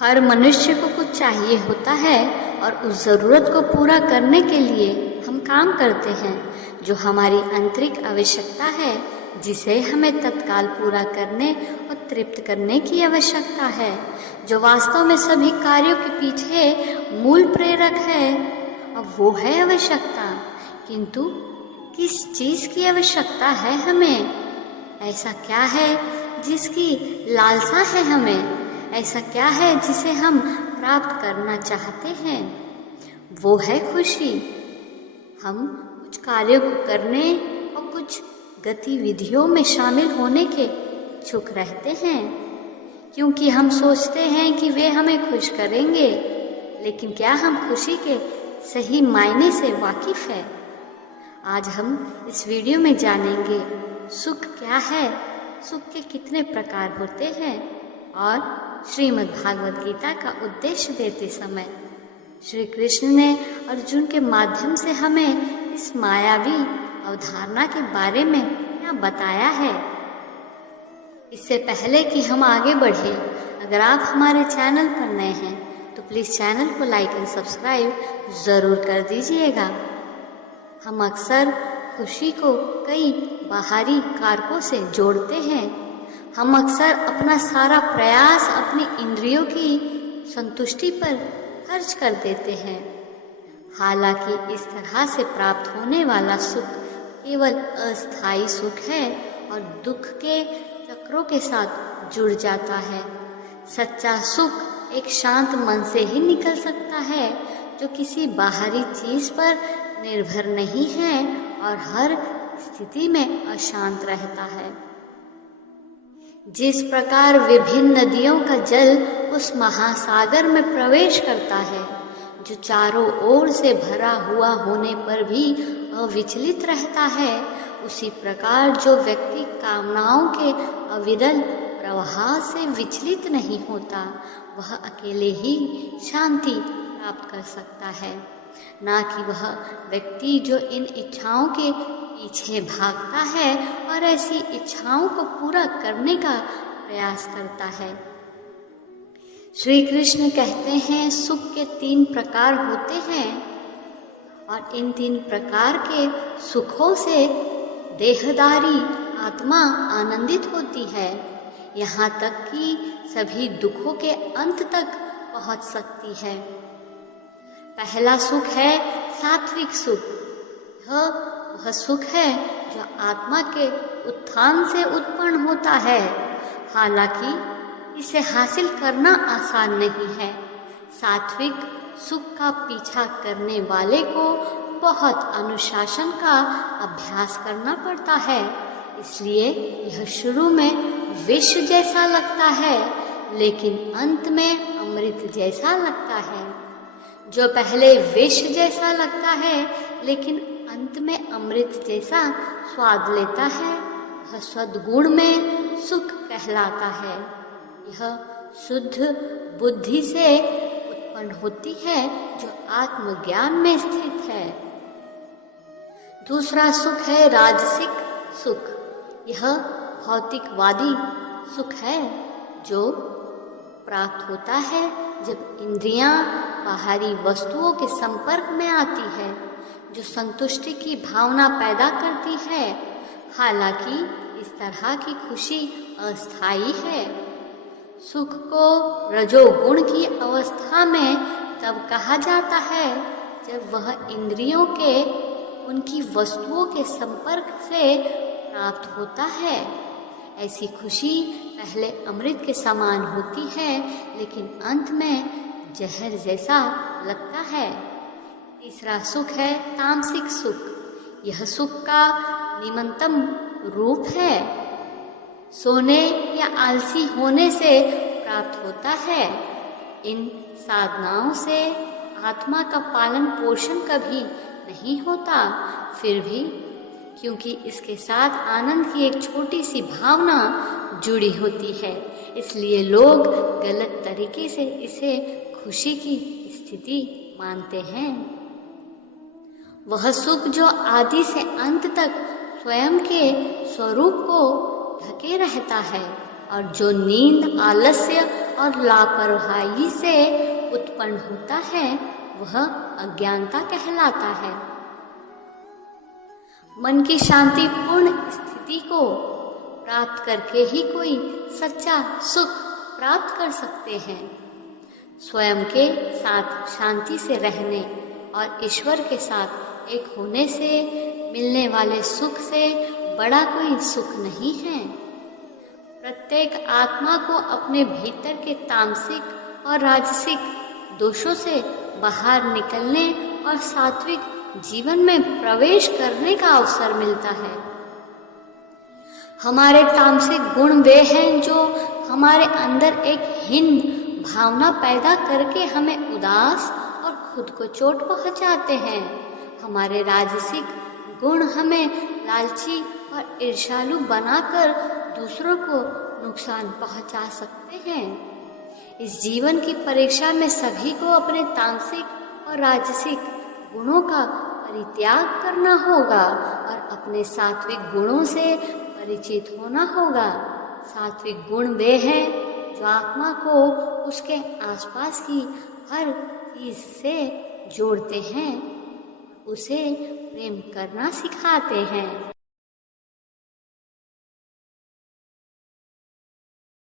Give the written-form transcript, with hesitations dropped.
हर मनुष्य को कुछ चाहिए होता है और उस ज़रूरत को पूरा करने के लिए हम काम करते हैं। जो हमारी आंतरिक आवश्यकता है, जिसे हमें तत्काल पूरा करने और तृप्त करने की आवश्यकता है, जो वास्तव में सभी कार्यों के पीछे मूल प्रेरक है, अब वो है आवश्यकता। किंतु किस चीज़ की आवश्यकता है हमें? ऐसा क्या है जिसकी लालसा है हमें? ऐसा क्या है जिसे हम प्राप्त करना चाहते हैं? वो है खुशी। हम कुछ कार्यों को करने और कुछ गतिविधियों में शामिल होने के इच्छुक रहते हैं, क्योंकि हम सोचते हैं कि वे हमें खुश करेंगे। लेकिन क्या हम खुशी के सही मायने से वाकिफ है? आज हम इस वीडियो में जानेंगे सुख क्या है, सुख के कितने प्रकार होते हैं, और श्रीमद् भागवत गीता का उद्देश्य देते समय श्री कृष्ण ने अर्जुन के माध्यम से हमें इस मायावी अवधारणा के बारे में क्या बताया है। इससे पहले कि हम आगे बढ़े, अगर आप हमारे चैनल पर नए हैं तो प्लीज़ चैनल को लाइक एंड सब्सक्राइब ज़रूर कर दीजिएगा। हम अक्सर खुशी को कई बाहरी कारकों से जोड़ते हैं। हम अक्सर अपना सारा प्रयास अपनी इंद्रियों की संतुष्टि पर खर्च कर देते हैं। हालांकि इस तरह से प्राप्त होने वाला सुख केवल अस्थायी सुख है और दुख के चक्रों के साथ जुड़ जाता है। सच्चा सुख एक शांत मन से ही निकल सकता है, जो किसी बाहरी चीज पर निर्भर नहीं है और हर स्थिति में अशांत रहता है। जिस प्रकार विभिन्न नदियों का जल उस महासागर में प्रवेश करता है, जो चारों ओर से भरा हुआ होने पर भी अविचलित रहता है, उसी प्रकार जो व्यक्ति कामनाओं के अविरल प्रवाह से विचलित नहीं होता, वह अकेले ही शांति प्राप्त कर सकता है, ना कि वह व्यक्ति जो इन इच्छाओं के पीछे भागता है और ऐसी इच्छाओं को पूरा करने का प्रयास करता है। श्री कृष्ण कहते हैं सुख के 3 प्रकार होते हैं और इन 3 प्रकार के सुखों से देहधारी आत्मा आनंदित होती है, यहाँ तक कि सभी दुखों के अंत तक पहुँच सकती है। पहला सुख है सात्विक सुख। वह सुख है जो आत्मा के उत्थान से उत्पन्न होता है। हालांकि इसे हासिल करना आसान नहीं है। सात्विक सुख का पीछा करने वाले को बहुत अनुशासन का अभ्यास करना पड़ता है। इसलिए यह शुरू में विष जैसा लगता है, लेकिन अंत में अमृत जैसा लगता है। जो पहले विष जैसा लगता है लेकिन अंत में अमृत जैसा स्वाद लेता है, वह सद्गुण में सुख कहलाता है। यह शुद्ध बुद्धि से उत्पन्न होती है, जो आत्मज्ञान में स्थित है। दूसरा सुख है राजसिक सुख। यह भौतिकवादी सुख है, जो प्राप्त होता है जब इंद्रियां बाहरी वस्तुओं के संपर्क में आती है, जो संतुष्टि की भावना पैदा करती है। हालांकि इस तरह की खुशी अस्थायी है। सुख को रजोगुण की अवस्था में तब कहा जाता है जब वह इंद्रियों के उनकी वस्तुओं के संपर्क से प्राप्त होता है। ऐसी खुशी पहले अमृत के समान होती है, लेकिन अंत में जहर जैसा लगता है। तीसरा सुख है तामसिक सुख। यह सुख का निम्नतम रूप है, सोने या आलसी होने से प्राप्त होता है। इन साधनाओं से आत्मा का पालन पोषण कभी नहीं होता। फिर भी क्योंकि इसके साथ आनंद की एक छोटी सी भावना जुड़ी होती है, इसलिए लोग गलत तरीके से इसे खुशी की स्थिति मानते हैं। वह सुख जो आदि से अंत तक स्वयं के स्वरूप को ढके रहता है और जो नींद, आलस्य और लापरवाही से उत्पन्न होता है वह अज्ञानता कहलाता है। मन की शांतिपूर्ण स्थिति को प्राप्त करके ही कोई सच्चा सुख प्राप्त कर सकते हैं। स्वयं के साथ शांति से रहने और ईश्वर के साथ एक होने से मिलने वाले सुख से बड़ा कोई सुख नहीं है। प्रत्येक आत्मा को अपने भीतर के तामसिक और राजसिक दोषों से बाहर निकलने और सात्विक जीवन में प्रवेश करने का अवसर मिलता है। हमारे तामसिक गुण वे हैं जो हमारे अंदर एक हीन भावना पैदा करके हमें उदास और खुद को चोट पहुंचाते हैं। हमारे राजसिक गुण हमें लालची और ईर्ष्यालु बनाकर दूसरों को नुकसान पहुंचा सकते हैं। इस जीवन की परीक्षा में सभी को अपने तामसिक और राजसिक गुणों का परित्याग करना होगा और अपने सात्विक गुणों से परिचित होना होगा। सात्विक गुण वे हैं जो आत्मा को उसके आसपास की हर चीज से जोड़ते हैं, उसे प्रेम करना सिखाते हैं।